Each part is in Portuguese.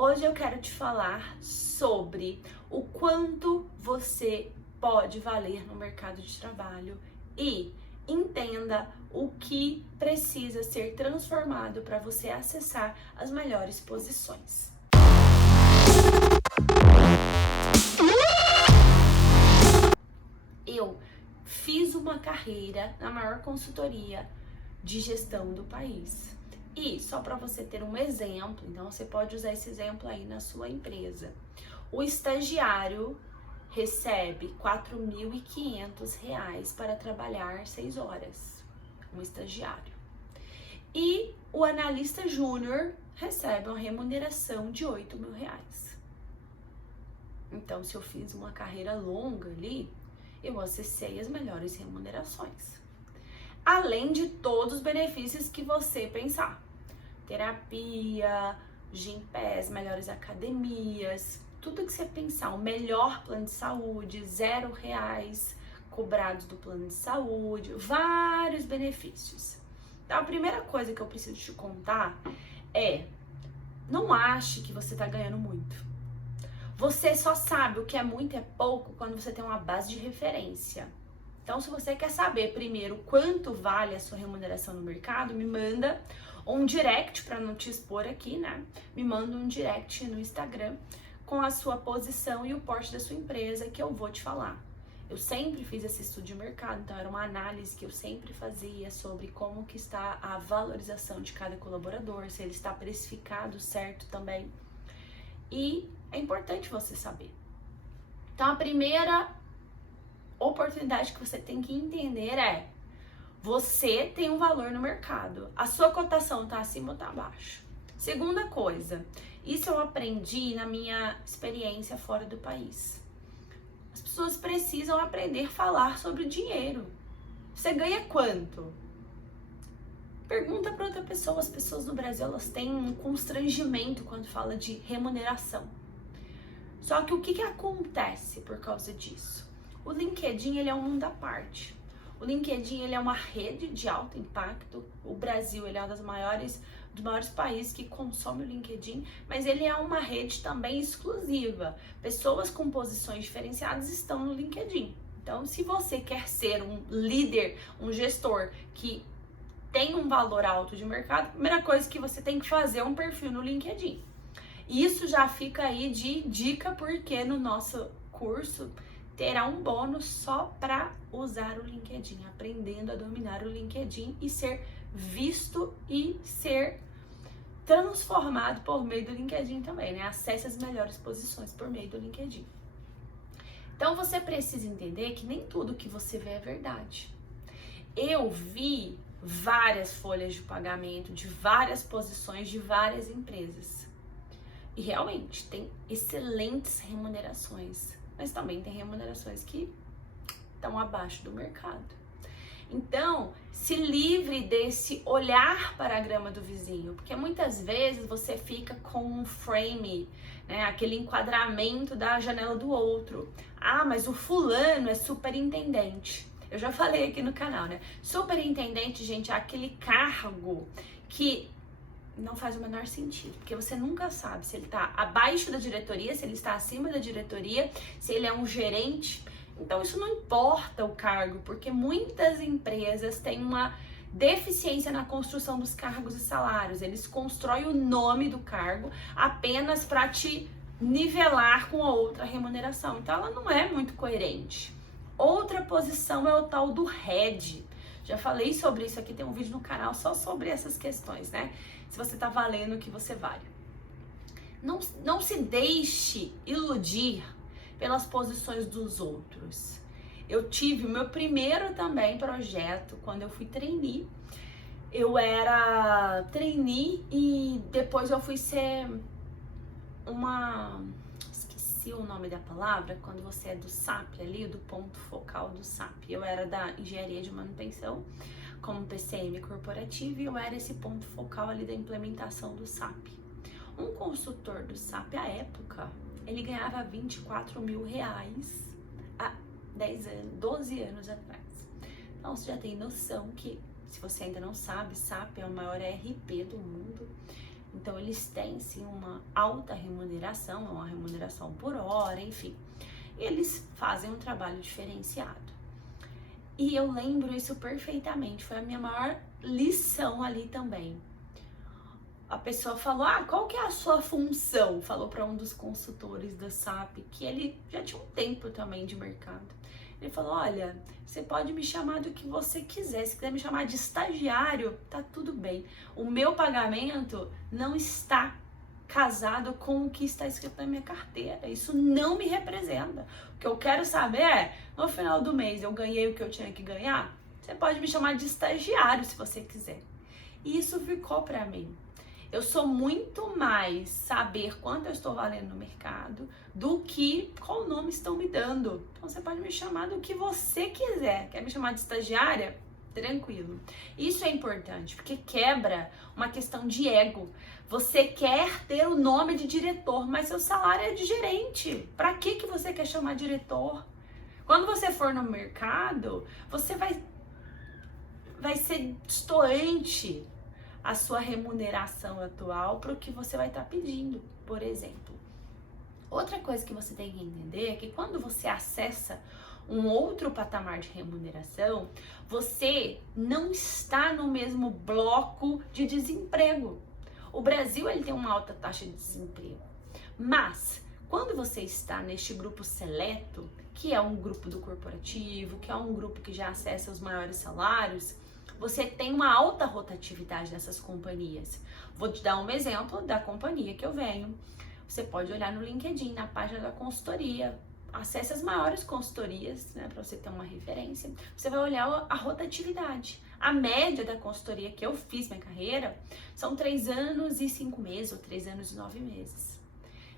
Hoje eu quero te falar sobre o quanto você pode valer no mercado de trabalho e entenda o que precisa ser transformado para você acessar as melhores posições. Eu fiz uma carreira na maior consultoria de gestão do país. E só para você ter um exemplo, então você pode usar esse exemplo aí na sua empresa. O estagiário recebe R$ 4.500 para trabalhar 6 horas, um estagiário. E o analista júnior recebe uma remuneração de R$ 8.000. Então, se eu fiz uma carreira longa ali, eu acessei as melhores remunerações. Além de todos os benefícios que você pensar. Terapia, Gympass, melhores academias, tudo que você pensar, o melhor plano de saúde, R$0 cobrados do plano de saúde, vários benefícios. Então, a primeira coisa que eu preciso te contar é, não ache que você tá ganhando muito. Você só sabe o que é muito e é pouco quando você tem uma base de referência. Então, se você quer saber primeiro quanto vale a sua remuneração no mercado, me manda um direct, para não te expor aqui, né? Me manda um direct no Instagram com a sua posição e o porte da sua empresa que eu vou te falar. Eu sempre fiz esse estudo de mercado, então era uma análise que eu sempre fazia sobre como que está a valorização de cada colaborador, se ele está precificado certo também. E é importante você saber. Então, a primeira oportunidade que você tem que entender é: você tem um valor no mercado. A sua cotação está acima ou está abaixo? Segunda coisa, isso eu aprendi na minha experiência fora do país. As pessoas precisam aprender a falar sobre o dinheiro. Você ganha quanto? Pergunta para outra pessoa. As pessoas no Brasil, elas têm um constrangimento quando fala de remuneração. Só que o que acontece por causa disso? O LinkedIn, ele é um mundo à parte. O LinkedIn, ele é uma rede de alto impacto. O Brasil, ele é um dos maiores países que consome o LinkedIn, mas ele é uma rede também exclusiva. Pessoas com posições diferenciadas estão no LinkedIn. Então, se você quer ser um líder, um gestor que tem um valor alto de mercado, a primeira coisa que você tem que fazer é um perfil no LinkedIn. Isso já fica aí de dica, porque no nosso curso terá um bônus só para usar o LinkedIn, aprendendo a dominar o LinkedIn e ser visto e ser transformado por meio do LinkedIn também, né? Acesse as melhores posições por meio do LinkedIn. Então, você precisa entender que nem tudo que você vê é verdade. Eu vi várias folhas de pagamento de várias posições de várias empresas. E realmente, tem excelentes remunerações, mas também tem remunerações que estão abaixo do mercado. Então, se livre desse olhar para a grama do vizinho, porque muitas vezes você fica com um frame, né, aquele enquadramento da janela do outro. Ah, mas o fulano é superintendente. Eu já falei aqui no canal, né? Superintendente, gente, é aquele cargo que não faz o menor sentido, porque você nunca sabe se ele está abaixo da diretoria, se ele está acima da diretoria, se ele é um gerente. Então, isso não importa o cargo, porque muitas empresas têm uma deficiência na construção dos cargos e salários. Eles constroem o nome do cargo apenas para te nivelar com a outra remuneração. Então, ela não é muito coerente. Outra posição é o tal do head. Já falei sobre isso aqui, tem um vídeo no canal só sobre essas questões, né? Se você tá valendo o que você vale. Não se deixe iludir pelas posições dos outros. Eu tive o meu primeiro também projeto quando eu fui trainee. Eu era trainee e depois eu fui ser uma... Esqueci o nome da palavra, quando você é do SAP ali, do ponto focal do SAP. Eu era da engenharia de manutenção, como PCM corporativo, e eu era esse ponto focal ali da implementação do SAP. Um consultor do SAP, à época, ele ganhava R$24.000 há 12 anos atrás. Então, você já tem noção que, se você ainda não sabe, SAP é o maior ERP do mundo. Então eles têm sim uma alta remuneração, uma remuneração por hora, enfim. Eles fazem um trabalho diferenciado. E eu lembro isso perfeitamente, foi a minha maior lição ali também. A pessoa falou, qual que é a sua função? Falou para um dos consultores da SAP, que ele já tinha um tempo também de mercado. Ele falou, olha, você pode me chamar do que você quiser, se quiser me chamar de estagiário, tá tudo bem. O meu pagamento não está casado com o que está escrito na minha carteira, isso não me representa. O que eu quero saber é, no final do mês eu ganhei o que eu tinha que ganhar? Você pode me chamar de estagiário se você quiser. E isso ficou para mim. Eu sou muito mais saber quanto eu estou valendo no mercado do que qual nome estão me dando. Então você pode me chamar do que você quiser. Quer me chamar de estagiária? Tranquilo. Isso é importante, porque quebra uma questão de ego. Você quer ter o nome de diretor, mas seu salário é de gerente. Para que você quer chamar diretor? Quando você for no mercado, você vai ser distoante a sua remuneração atual para o que você vai estar pedindo, por exemplo. Outra coisa que você tem que entender é que quando você acessa um outro patamar de remuneração, você não está no mesmo bloco de desemprego. O Brasil ele tem uma alta taxa de desemprego, mas quando você está neste grupo seleto, que é um grupo do corporativo, que é um grupo que já acessa os maiores salários, você tem uma alta rotatividade nessas companhias. Vou te dar um exemplo da companhia que eu venho. Você pode olhar no LinkedIn, na página da consultoria, acesse as maiores consultorias, né, para você ter uma referência. Você vai olhar a rotatividade. A média da consultoria que eu fiz minha carreira são 3 anos e 5 meses ou 3 anos e 9 meses.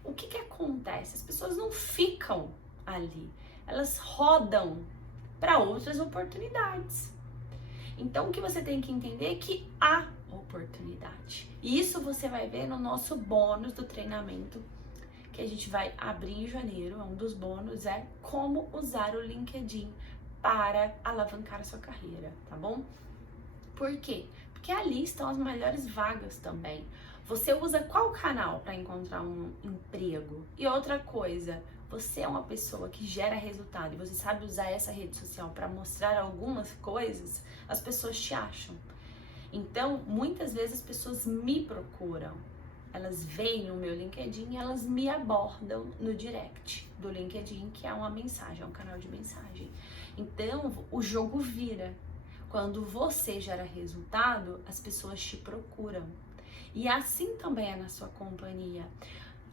O que acontece? As pessoas não ficam ali, elas rodam para outras oportunidades. Então o que você tem que entender é que há oportunidade. E isso você vai ver no nosso bônus do treinamento que a gente vai abrir em janeiro. Um dos bônus é como usar o LinkedIn para alavancar a sua carreira, tá bom? Por quê? Porque ali estão as melhores vagas também. Você usa qual canal para encontrar um emprego? E outra coisa, você é uma pessoa que gera resultado e você sabe usar essa rede social para mostrar algumas coisas, as pessoas te acham. Então, muitas vezes as pessoas me procuram. Elas veem no meu LinkedIn e elas me abordam no direct do LinkedIn, que é uma mensagem, é um canal de mensagem. Então, o jogo vira. Quando você gera resultado, as pessoas te procuram. E assim também é na sua companhia.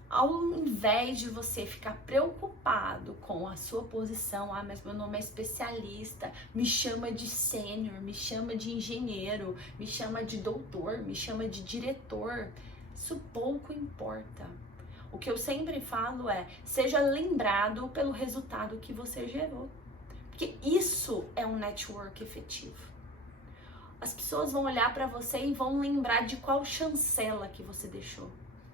Ao invés de você ficar preocupado com a sua posição, mas meu nome é especialista, me chama de sênior, me chama de engenheiro, me chama de doutor, me chama de diretor, isso pouco importa. O que eu sempre falo é, seja lembrado pelo resultado que você gerou, porque isso é um network efetivo. As pessoas vão olhar para você e vão lembrar de qual chancela que você deixou.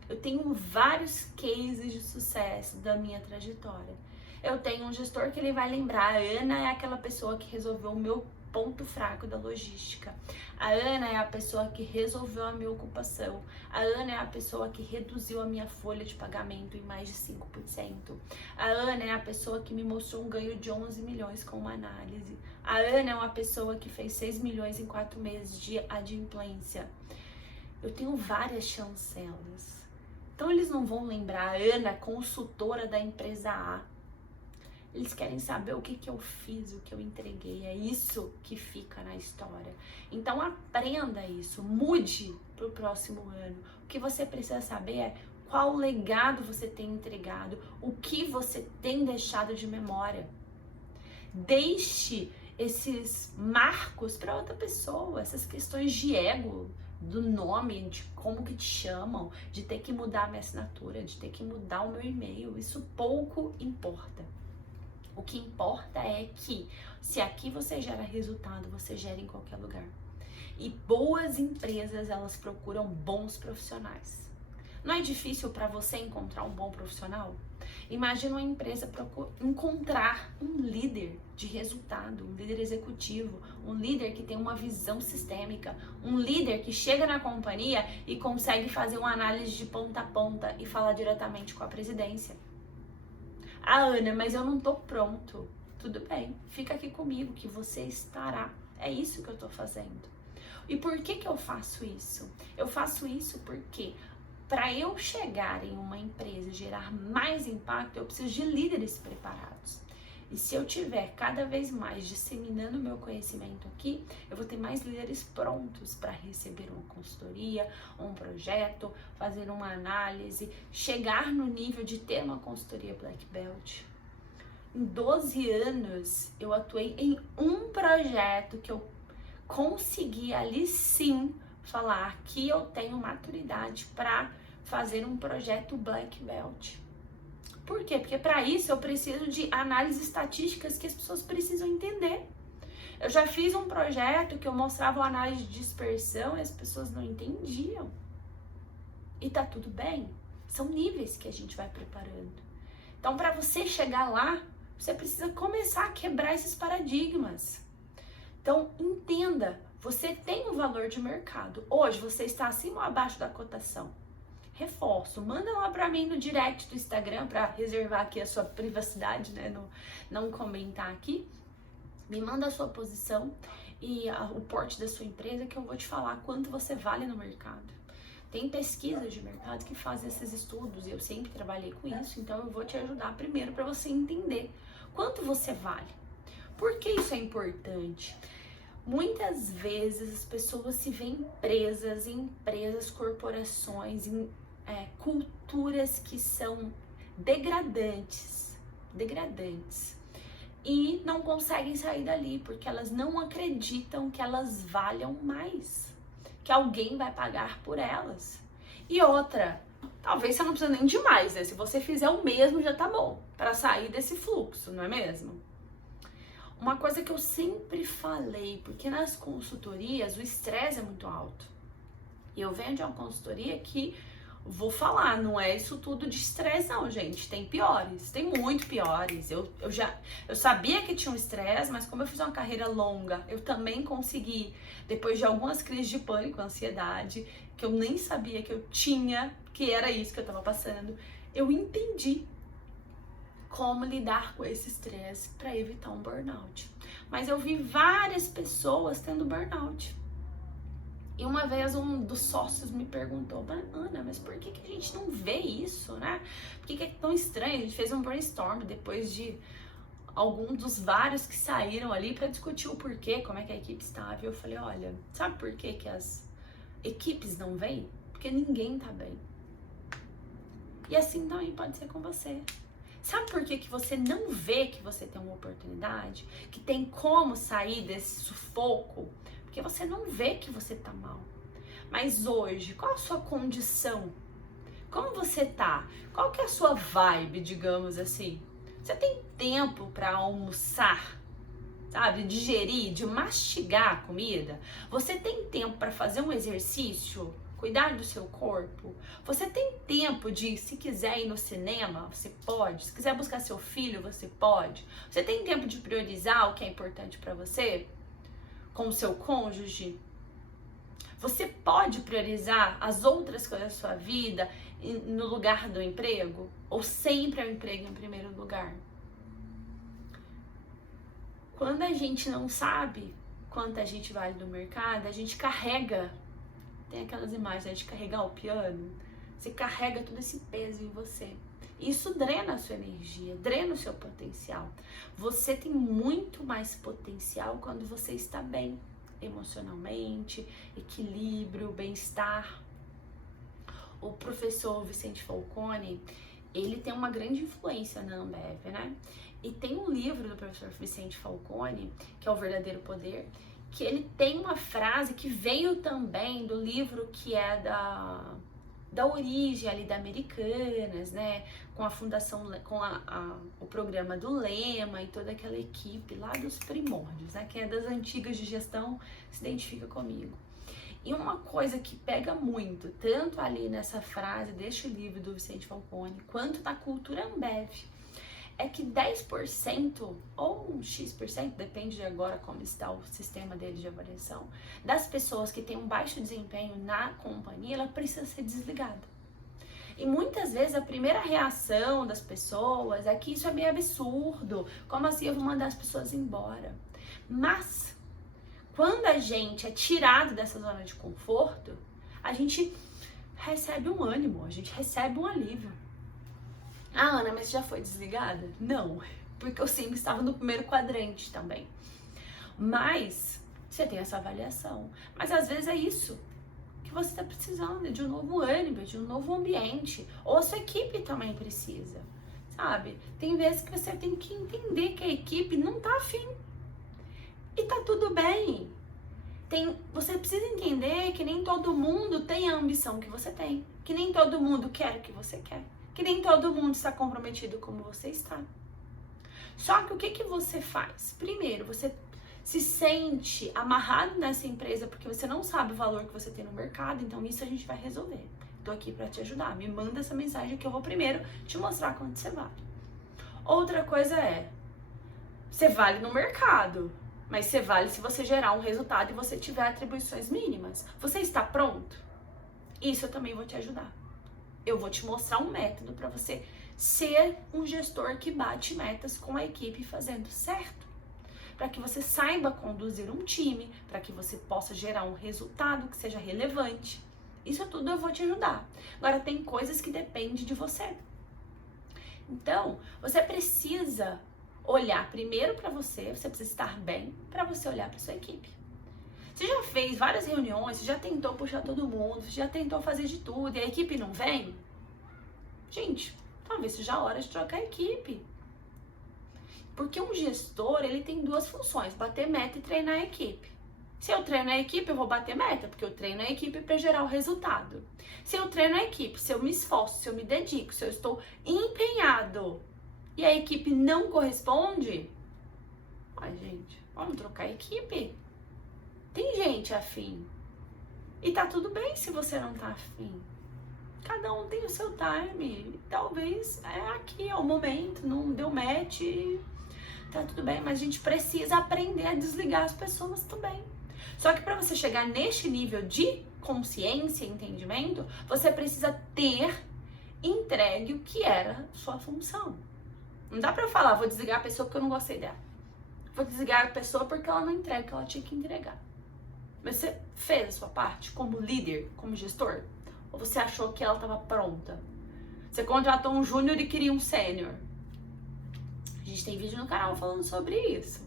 Eu tenho vários cases de sucesso da minha trajetória. Eu tenho um gestor que ele vai lembrar, a Ana é aquela pessoa que resolveu o meu ponto fraco da logística. A Ana é a pessoa que resolveu a minha ocupação. A Ana é a pessoa que reduziu a minha folha de pagamento em mais de 5%. A Ana é a pessoa que me mostrou um ganho de 11 milhões com uma análise. A Ana é uma pessoa que fez 6 milhões em 4 meses de adimplência. Eu tenho várias chancelas. Então eles não vão lembrar a Ana, consultora da empresa A. Eles querem saber o que eu fiz, o que eu entreguei. É isso que fica na história. Então aprenda isso, mude para o próximo ano. O que você precisa saber é qual legado você tem entregado, o que você tem deixado de memória. Deixe esses marcos para outra pessoa, essas questões de ego, do nome, de como que te chamam, de ter que mudar a minha assinatura, de ter que mudar o meu e-mail, isso pouco importa. O que importa é que, se aqui você gera resultado, você gera em qualquer lugar. E boas empresas, elas procuram bons profissionais. Não é difícil para você encontrar um bom profissional? Imagina uma empresa encontrar um líder de resultado, um líder executivo, um líder que tem uma visão sistêmica, um líder que chega na companhia e consegue fazer uma análise de ponta a ponta e falar diretamente com a presidência. Ah, Ana, mas eu não tô pronto. Tudo bem, fica aqui comigo que você estará. É isso que eu tô fazendo. E por que eu faço isso? Eu faço isso porque para eu chegar em uma empresa e gerar mais impacto, eu preciso de líderes preparados. E se eu tiver cada vez mais disseminando meu conhecimento aqui, eu vou ter mais líderes prontos para receber uma consultoria, um projeto, fazer uma análise, chegar no nível de ter uma consultoria Black Belt. Em 12 anos, eu atuei em um projeto que eu consegui ali sim falar que eu tenho maturidade para fazer um projeto Black Belt. Por quê? Porque para isso eu preciso de análises estatísticas que as pessoas precisam entender. Eu já fiz um projeto que eu mostrava uma análise de dispersão e as pessoas não entendiam. E tá tudo bem. São níveis que a gente vai preparando. Então, para você chegar lá, você precisa começar a quebrar esses paradigmas. Então, entenda, você tem um valor de mercado. Hoje, você está acima ou abaixo da cotação? Reforço, manda lá pra mim no direct do Instagram para reservar aqui a sua privacidade, né? Não comentar aqui. Me manda a sua posição e o porte da sua empresa que eu vou te falar quanto você vale no mercado. Tem pesquisas de mercado que fazem esses estudos e eu sempre trabalhei com isso, então eu vou te ajudar primeiro para você entender quanto você vale. Por que isso é importante? Muitas vezes as pessoas se veem presas em empresas, corporações, em culturas que são degradantes e não conseguem sair dali porque elas não acreditam que elas valham mais, que alguém vai pagar por elas. E outra, talvez você não precisa nem de mais, né? Se você fizer o mesmo já tá bom para sair desse fluxo, não é mesmo? Uma coisa que eu sempre falei, porque nas consultorias o estresse é muito alto. E eu venho de uma consultoria que, vou falar, não é isso tudo de estresse não, gente. Tem piores, tem muito piores. Eu sabia que tinha um estresse, mas como eu fiz uma carreira longa, eu também consegui, depois de algumas crises de pânico, ansiedade, que eu nem sabia que eu tinha, que era isso que eu tava passando, eu entendi como lidar com esse estresse para evitar um burnout. Mas eu vi várias pessoas tendo burnout. E uma vez um dos sócios me perguntou: Ana, mas por que a gente não vê isso, né? Por que é tão estranho? A gente fez um brainstorm depois de algum dos vários que saíram ali para discutir o porquê, como é que a equipe estava. E eu falei: olha, sabe por que as equipes não vêm? Porque ninguém tá bem. E assim também pode ser com você. Sabe por que você não vê que você tem uma oportunidade? Que tem como sair desse sufoco? Porque você não vê que você tá mal. Mas hoje, qual a sua condição? Como você tá? Qual que é a sua vibe, digamos assim? Você tem tempo para almoçar? Sabe? Digerir, de mastigar a comida? Você tem tempo para fazer um exercício? Cuidar do seu corpo? Você tem tempo de, se quiser ir no cinema, você pode. Se quiser buscar seu filho, você pode. Você tem tempo de priorizar o que é importante para você com o seu cônjuge? Você pode priorizar as outras coisas da sua vida no lugar do emprego? Ou sempre é o emprego em primeiro lugar? Quando a gente não sabe quanto a gente vale no mercado, a gente carrega. Tem aquelas imagens, né, de carregar o piano. Você carrega todo esse peso em você. Isso drena a sua energia, drena o seu potencial. Você tem muito mais potencial quando você está bem emocionalmente, equilíbrio, bem-estar. O professor Vicente Falcone, ele tem uma grande influência na Ambev, né? E tem um livro do professor Vicente Falcone, que é O Verdadeiro Poder, que ele tem uma frase que veio também do livro que é da origem ali da Americanas, né, com a fundação, com o programa do Lema e toda aquela equipe lá dos primórdios, né, quem é das antigas de gestão se identifica comigo. E uma coisa que pega muito, tanto ali nessa frase deste livro do Vicente Falcone, quanto na cultura Ambev, é que 10% ou um X%, depende de agora como está o sistema dele de avaliação, das pessoas que têm um baixo desempenho na companhia, ela precisa ser desligada. E muitas vezes a primeira reação das pessoas é que isso é meio absurdo, como assim eu vou mandar as pessoas embora? Mas, quando a gente é tirado dessa zona de conforto, a gente recebe um ânimo, a gente recebe um alívio. Ah, Ana, mas já foi desligada? Não, porque eu sempre estava no primeiro quadrante também. Mas você tem essa avaliação. Mas às vezes é isso que você está precisando, de um novo ânimo, de um novo ambiente. Ou a sua equipe também precisa, sabe? Tem vezes que você tem que entender que a equipe não tá afim. E tá tudo bem. Você precisa entender que nem todo mundo tem a ambição que você tem. Que nem todo mundo quer o que você quer. Que nem todo mundo está comprometido como você está. Só que o que você faz? Primeiro, você se sente amarrado nessa empresa porque você não sabe o valor que você tem no mercado, então isso a gente vai resolver. Tô aqui para te ajudar. Me manda essa mensagem que eu vou primeiro te mostrar quanto você vale. Outra coisa é, você vale no mercado, mas você vale se você gerar um resultado e você tiver atribuições mínimas. Você está pronto? Isso eu também vou te ajudar. Eu vou te mostrar um método para você ser um gestor que bate metas com a equipe fazendo certo. Para que você saiba conduzir um time, para que você possa gerar um resultado que seja relevante. Isso tudo eu vou te ajudar. Agora, tem coisas que dependem de você. Então, você precisa olhar primeiro para você precisa estar bem para você olhar para sua equipe. Você já fez várias reuniões, você já tentou puxar todo mundo, você já tentou fazer de tudo e a equipe não vem? Gente, talvez seja a hora de trocar a equipe. Porque um gestor, ele tem duas funções, bater meta e treinar a equipe. Se eu treino a equipe, eu vou bater meta, porque eu treino a equipe para gerar o resultado. Se eu treino a equipe, se eu me esforço, se eu me dedico, se eu estou empenhado e a equipe não corresponde, ai gente, vamos trocar a equipe. Tem gente afim. E tá tudo bem se você não tá afim. Cada um tem o seu time. Talvez aqui é o momento, não deu match. Tá tudo bem, mas a gente precisa aprender a desligar as pessoas também. Só que para você chegar neste nível de consciência e entendimento, você precisa ter entregue o que era sua função. Não dá pra falar, vou desligar a pessoa porque eu não gostei dela. Vou desligar a pessoa porque ela não entrega o que ela tinha que entregar. Mas você fez a sua parte como líder, como gestor? Ou você achou que ela estava pronta? Você contratou um júnior e queria um sênior? A gente tem vídeo no canal falando sobre isso.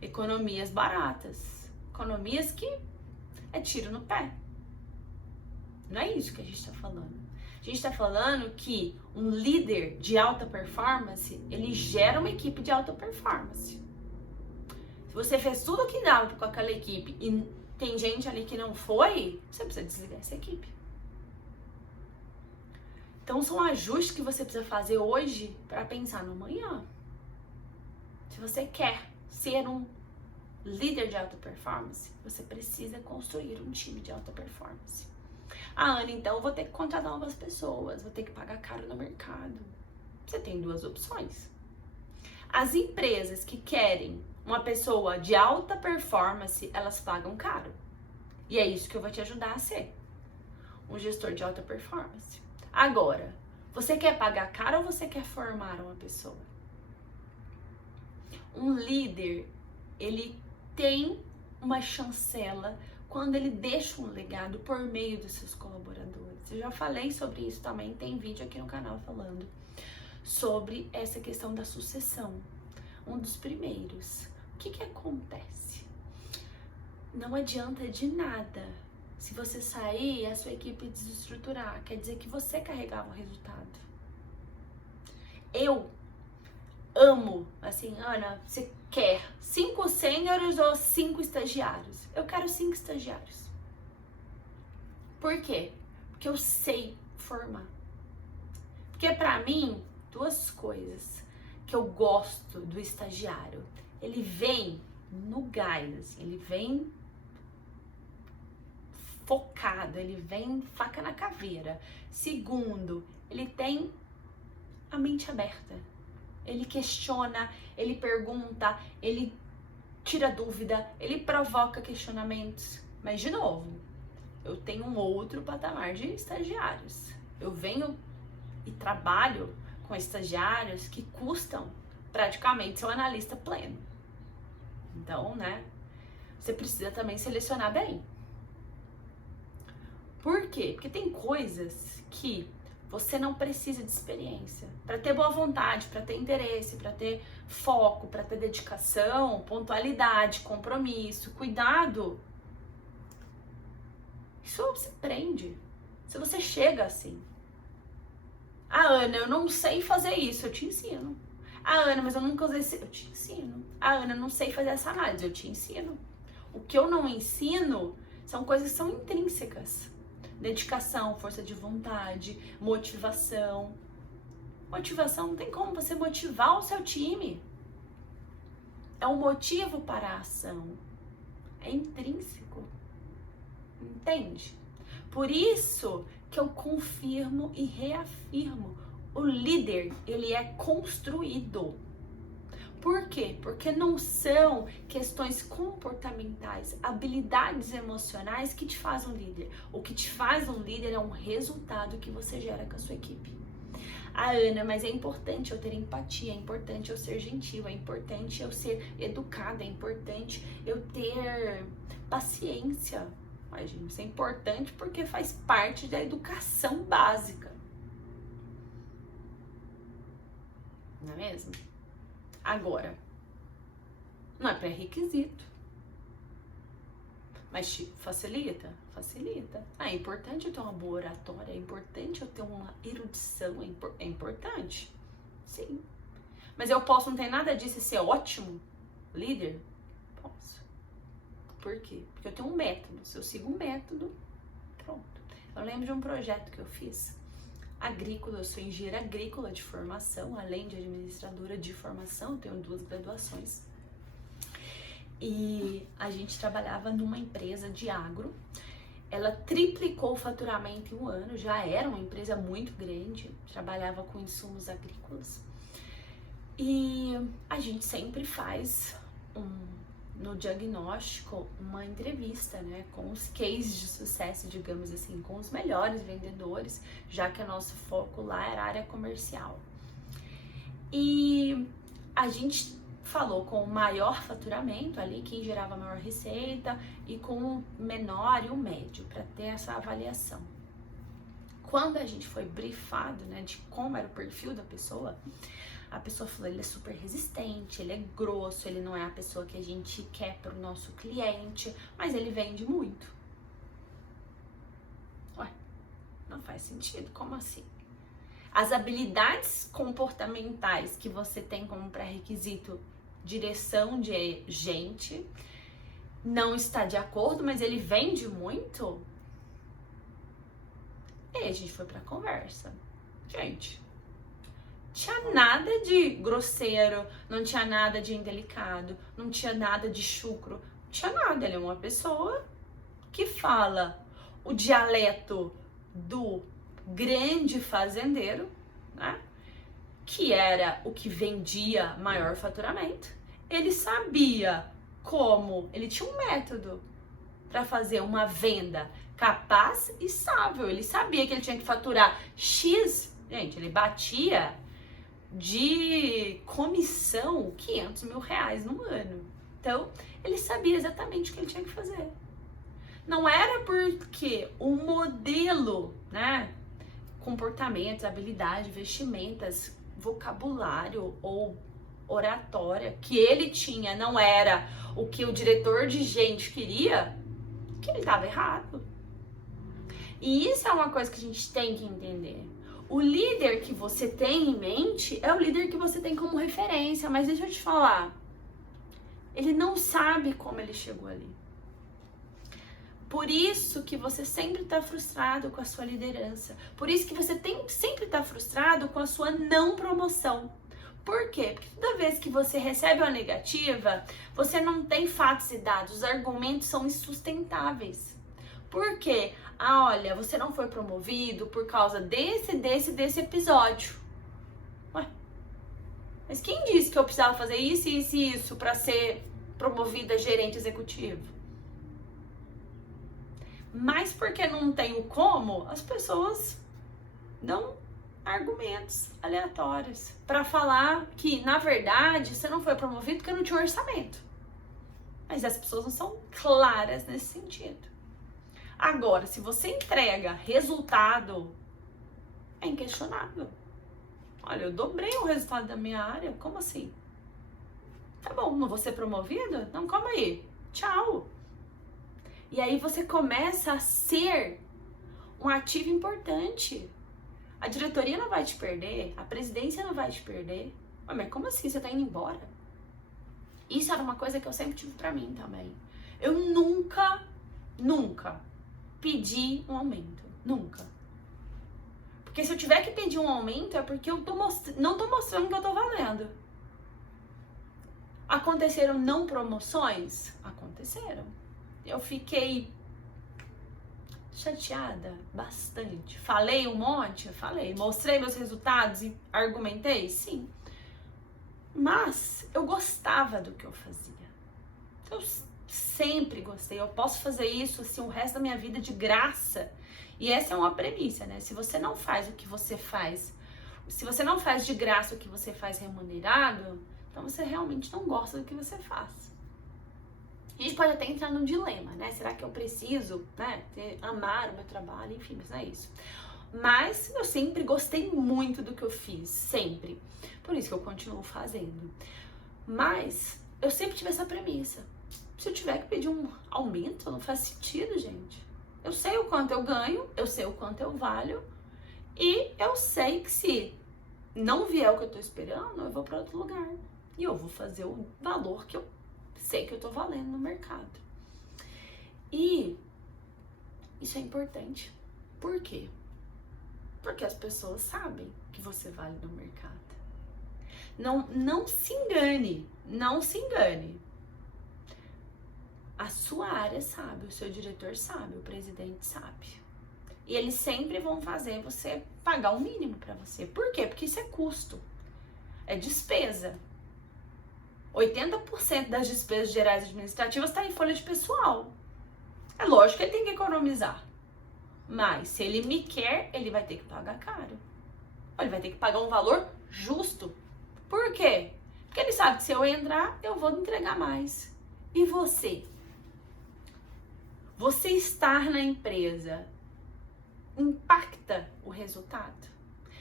Economias baratas. Economias que é tiro no pé. Não é isso que a gente está falando. A gente está falando que um líder de alta performance, ele gera uma equipe de alta performance. Se você fez tudo o que dava com aquela equipe e tem gente ali que não foi, você precisa desligar essa equipe. Então são ajustes que você precisa fazer hoje para pensar no amanhã. Se você quer ser um líder de alta performance, você precisa construir um time de alta performance. Ah, Ana, então eu vou ter que contratar novas pessoas, vou ter que pagar caro no mercado. Você tem duas opções. As empresas que querem uma pessoa de alta performance, elas pagam caro. E é isso que eu vou te ajudar a ser. Um gestor de alta performance. Agora, você quer pagar caro ou você quer formar uma pessoa? Um líder, ele tem uma chancela quando ele deixa um legado por meio dos seus colaboradores. Eu já falei sobre isso também, tem vídeo aqui no canal falando sobre essa questão da sucessão. Um dos primeiros. O que acontece? Não adianta de nada se você sair e a sua equipe desestruturar. Quer dizer que você carregava o resultado. Eu amo, assim, Ana, você quer 5 sêniores ou 5 estagiários? Eu quero 5 estagiários. Por quê? Porque eu sei formar. Porque pra mim, duas coisas que eu gosto do estagiário. Ele vem no gás, assim, ele vem focado, ele vem faca na caveira. Segundo, ele tem a mente aberta. Ele questiona, ele pergunta, ele tira dúvida, ele provoca questionamentos. Mas, de novo, eu tenho um outro patamar de estagiários. Eu venho e trabalho com estagiários que custam praticamente ser um analista pleno. Então, né, você precisa também selecionar bem. Por quê? Porque tem coisas que você não precisa de experiência. Para ter boa vontade, para ter interesse, para ter foco, para ter dedicação, pontualidade, compromisso, cuidado. Isso se prende. Se você chega assim. Ah, Ana, eu não sei fazer isso, eu te ensino. Ah, Ana, mas eu nunca usei isso, eu te ensino. Ah, Ana, eu não sei fazer essa análise, eu te ensino. O que eu não ensino são coisas que são intrínsecas. Dedicação, força de vontade, motivação. Motivação, não tem como você motivar o seu time. É um motivo para a ação. É intrínseco. Entende? Por isso que eu confirmo e reafirmo. O líder, ele é construído. Por quê? Porque não são questões comportamentais, habilidades emocionais que te fazem um líder. O que te faz um líder é um resultado que você gera com a sua equipe. Ah, Ana, mas é importante eu ter empatia, é importante eu ser gentil, é importante eu ser educada, é importante eu ter paciência. Mas, gente, isso é importante porque faz parte da educação básica. Não é mesmo? Agora, não é pré-requisito, mas te facilita? Facilita. Ah, é importante eu ter uma boa oratória, é importante eu ter uma erudição, é importante? Sim. Mas eu posso não ter nada disso e ser ótimo líder? Posso. Por quê? Porque eu tenho um método. Se eu sigo um método, pronto. Eu lembro de um projeto que eu fiz agrícola, eu sou engenheira agrícola de formação, além de administradora de formação, eu tenho 2 graduações. E a gente trabalhava numa empresa de agro, ela triplicou o faturamento em um ano, já era uma empresa muito grande, trabalhava com insumos agrícolas. E a gente sempre faz no diagnóstico uma entrevista, né, com os cases de sucesso, digamos assim, com os melhores vendedores, já que o nosso foco lá era a área comercial. E a gente falou com o maior faturamento ali, quem gerava a maior receita, e com o menor e o médio, para ter essa avaliação. Quando a gente foi briefado, né, de como era o perfil da pessoa, a pessoa falou, ele é super resistente, ele é grosso, ele não é a pessoa que a gente quer para o nosso cliente, mas ele vende muito. Ué, não faz sentido, como assim? As habilidades comportamentais que você tem como pré-requisito, direção de gente, não está de acordo, mas ele vende muito? E aí a gente foi pra conversa. Gente, tinha nada de grosseiro, não tinha nada de indelicado, não tinha nada de chucro, não tinha nada. Ele é uma pessoa que fala o dialeto do grande fazendeiro, né? Que era o que vendia maior faturamento. Ele sabia como, ele tinha um método para fazer uma venda capaz e sábio. Ele sabia que ele tinha que faturar X, gente, ele batia de comissão 500 mil reais no ano. Então, ele sabia exatamente o que ele tinha que fazer. Não era porque o modelo, né, comportamentos, habilidades, vestimentas, vocabulário ou oratória que ele tinha não era o que o diretor de gente queria, que ele estava errado. E isso é uma coisa que a gente tem que entender. O líder que você tem em mente é o líder que você tem como referência, mas deixa eu te falar, ele não sabe como ele chegou ali. Por isso que você sempre está frustrado com a sua liderança. Por isso que você sempre está frustrado com a sua não promoção. Por quê? Porque toda vez que você recebe uma negativa, você não tem fatos e dados, os argumentos são insustentáveis. Por quê? Ah, olha, você não foi promovido por causa desse episódio. Ué, mas quem disse que eu precisava fazer isso, isso e isso pra ser promovida a gerente executivo? Mas porque não tem o como, as pessoas dão argumentos aleatórios pra falar que, na verdade, você não foi promovido porque não tinha orçamento. Mas as pessoas não são claras nesse sentido. Agora, se você entrega resultado, é inquestionável. Olha, eu dobrei o resultado da minha área, como assim? Tá bom, não vou ser promovida? Não, calma aí, tchau. E aí você começa a ser um ativo importante. A diretoria não vai te perder, a presidência não vai te perder. Mas como assim, você tá indo embora? Isso era uma coisa que eu sempre tive pra mim também. Eu nunca pedi um aumento. Nunca. Porque se eu tiver que pedir um aumento é porque eu não tô mostrando que eu tô valendo. Aconteceram não promoções? Aconteceram. Eu fiquei chateada bastante. Falei um monte? Falei. Mostrei meus resultados e argumentei? Sim. Mas eu gostava do que eu fazia. Eu sempre gostei. Eu posso fazer isso assim o resto da minha vida de graça. E essa é uma premissa, né? Se você não faz o que você faz, se você não faz de graça o que você faz remunerado, então você realmente não gosta do que você faz. A gente pode até entrar num dilema, né? Será que eu preciso, né, amar o meu trabalho? Enfim, mas não é isso. Mas eu sempre gostei muito do que eu fiz, sempre. Por isso que eu continuo fazendo. Mas eu sempre tive essa premissa. Se eu tiver que pedir um aumento, não faz sentido, gente. Eu sei o quanto eu ganho, eu sei o quanto eu valho. E eu sei que se não vier o que eu tô esperando, eu vou para outro lugar. E eu vou fazer o valor que eu sei que eu tô valendo no mercado. E isso é importante. Por quê? Porque as pessoas sabem que você vale no mercado. Não se engane, não se engane. A sua área sabe, o seu diretor sabe, o presidente sabe. E eles sempre vão fazer você pagar o mínimo para você. Por quê? Porque isso é custo, é despesa. 80% das despesas gerais administrativas está em folha de pessoal. É lógico que ele tem que economizar. Mas se ele me quer, ele vai ter que pagar caro. Ele vai ter que pagar um valor justo. Por quê? Porque ele sabe que se eu entrar, eu vou entregar mais. E você? Você estar na empresa impacta o resultado?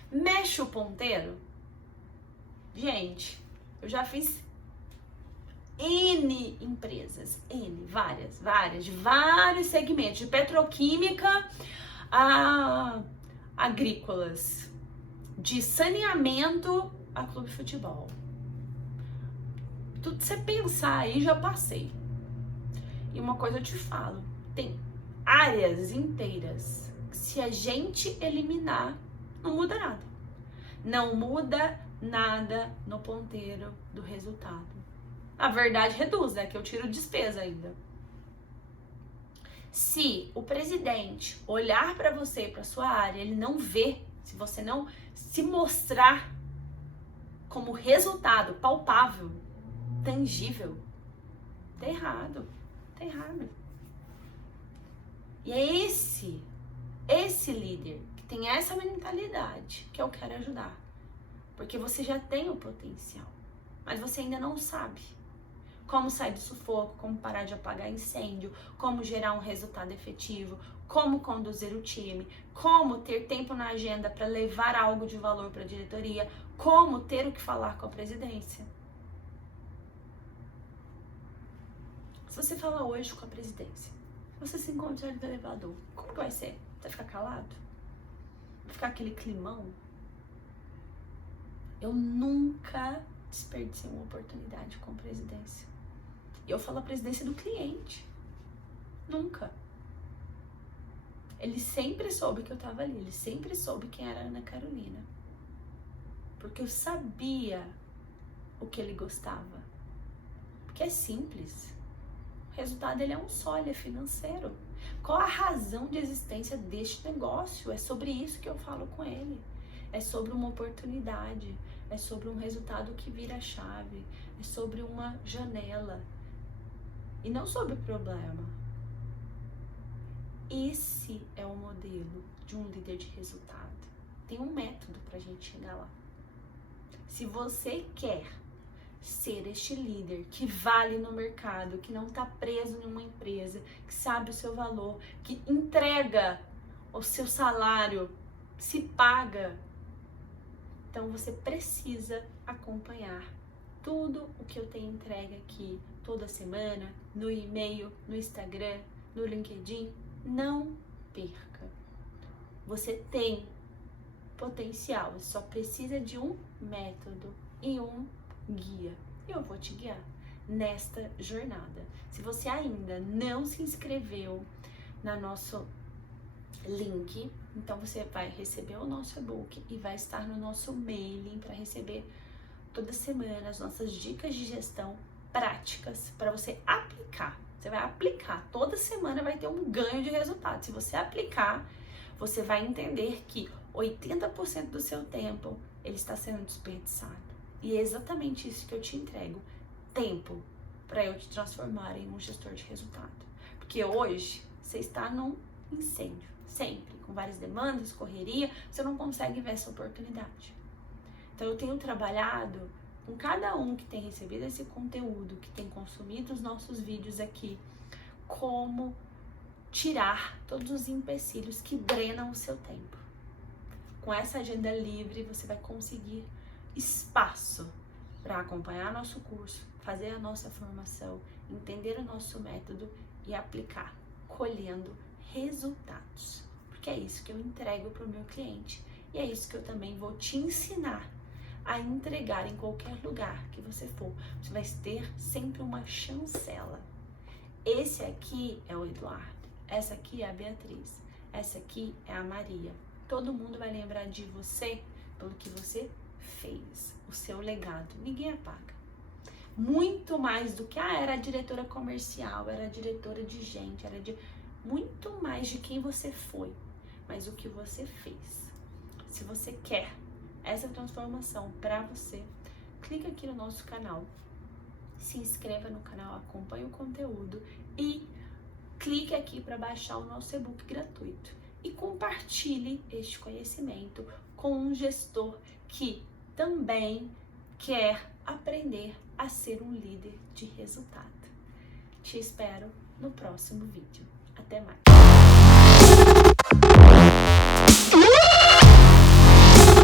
Mexe o ponteiro? Gente, eu já fiz N empresas, várias, de vários segmentos, de petroquímica a agrícolas, de saneamento a clube de futebol. Tudo que você pensar aí, já passei. E uma coisa eu te falo, tem áreas inteiras que se a gente eliminar, não muda nada. Não muda nada no ponteiro do resultado. Na verdade, reduz, né? Que eu tiro despesa ainda. Se o presidente olhar para você, para sua área, ele não vê, se você não se mostrar como resultado palpável, tangível, tá errado, tá errado. E é esse líder que tem essa mentalidade que eu quero ajudar. Porque você já tem o potencial, mas você ainda não sabe como sair do sufoco, como parar de apagar incêndio, como gerar um resultado efetivo, como conduzir o time, como ter tempo na agenda para levar algo de valor para a diretoria, como ter o que falar com a presidência. Se você falar hoje com a presidência, se você se encontrar no elevador, como que vai ser? Vai ficar calado? Vai ficar aquele climão? Eu nunca desperdicei uma oportunidade com a presidência. E eu falo a presidência do cliente. Nunca. Ele sempre soube que eu tava ali. Ele sempre soube quem era a Ana Carolina. Porque eu sabia o que ele gostava. Porque é simples. O resultado ele é um só, ele é financeiro. Qual a razão de existência deste negócio? É sobre isso que eu falo com ele. É sobre uma oportunidade, é sobre um resultado que vira a chave, é sobre uma janela e não sobre o problema. Esse é o modelo de um líder de resultado. Tem um método pra gente chegar lá. Se você quer ser este líder que vale no mercado, que não está preso em uma empresa, que sabe o seu valor, que entrega o seu salário, se paga, então você precisa acompanhar tudo o que eu tenho entregue aqui toda semana, no e-mail, no Instagram, no LinkedIn. Não perca. Você tem potencial, você só precisa de um método e um guia. Eu vou te guiar nesta jornada. Se você ainda não se inscreveu no nosso link, então você vai receber o nosso e-book e vai estar no nosso mailing para receber toda semana as nossas dicas de gestão práticas para você aplicar. Você vai aplicar, toda semana vai ter um ganho de resultado. Se você aplicar, você vai entender que 80% do seu tempo ele está sendo desperdiçado. E é exatamente isso que eu te entrego. Tempo para eu te transformar em um gestor de resultado. Porque hoje você está num incêndio, sempre, com várias demandas, correria, você não consegue ver essa oportunidade. Então eu tenho trabalhado com cada um que tem recebido esse conteúdo, que tem consumido os nossos vídeos aqui, como tirar todos os empecilhos que drenam o seu tempo. Com essa agenda livre, você vai conseguir espaço para acompanhar nosso curso, fazer a nossa formação, entender o nosso método e aplicar, colhendo resultados. Porque é isso que eu entrego para o meu cliente e é isso que eu também vou te ensinar a entregar em qualquer lugar que você for. Você vai ter sempre uma chancela. Esse aqui é o Eduardo, essa aqui é a Beatriz, essa aqui é a Maria. Todo mundo vai lembrar de você pelo que você fez, o seu legado. Ninguém apaga. Muito mais do que, era diretora comercial, era diretora de gente, muito mais de quem você foi, mas o que você fez. Se você quer essa transformação para você, clica aqui no nosso canal, se inscreva no canal, acompanhe o conteúdo e clique aqui para baixar o nosso e-book gratuito e compartilhe este conhecimento com um gestor que também quer aprender a ser um líder de resultado. Te espero no próximo vídeo. Até mais!